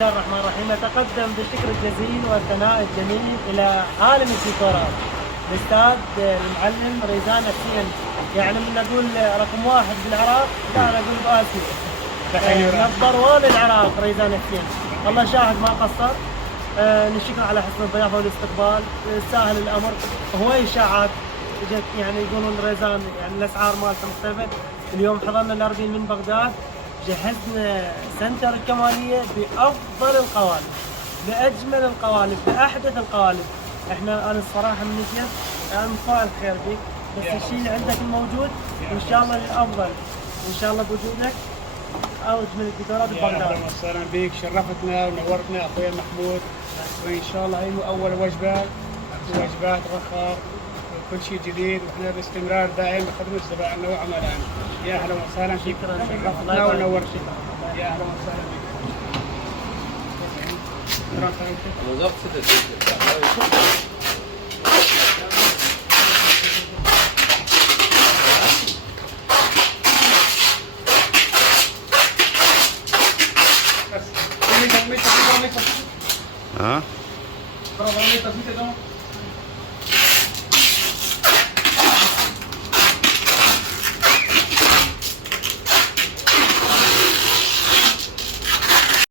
بسم الله الرحمن الرحيم. أتقدم بالشكر الجزيل والثناء الجميل إلى عالم الديكورات الأستاذ المعلم ريزان السين. يعني من نقول رقم واحد بالعراق لا نقول بآسيا. نمبر 1 العراق ريزان السين. الله شاهد ما قصر. نشكر على حسن الضيافة والاستقبال. سهل الأمر. هو إشاعات اجت يعني يقولون ريزان يعني الأسعار مالته مختلفة. اليوم حضرنا الأربعين من بغداد. جهزنا سنتر الكمالية بأفضل القوالب، بأجمل القوالب، بأحدث القوالب. احنا أنا الصراحة من نجد أنا متفائل خير بيك، بس الشيء اللي عندك الموجود وإن شاء الله للأفضل، وإن شاء الله بوجودك أجمل الديكورات ببغداد. أهلا وسهلا بك، شرفتنا ونورتنا أخوي محمود، وإن شاء الله هي أول وجبات رخاء كل شيء جديد، واحنا باستمرار دائم بخدمة زبائننا وعملائنا. يا اهلا وسهلا فيك، شرفتنا ونورتنا. يا اهلا وسهلا بك. ها؟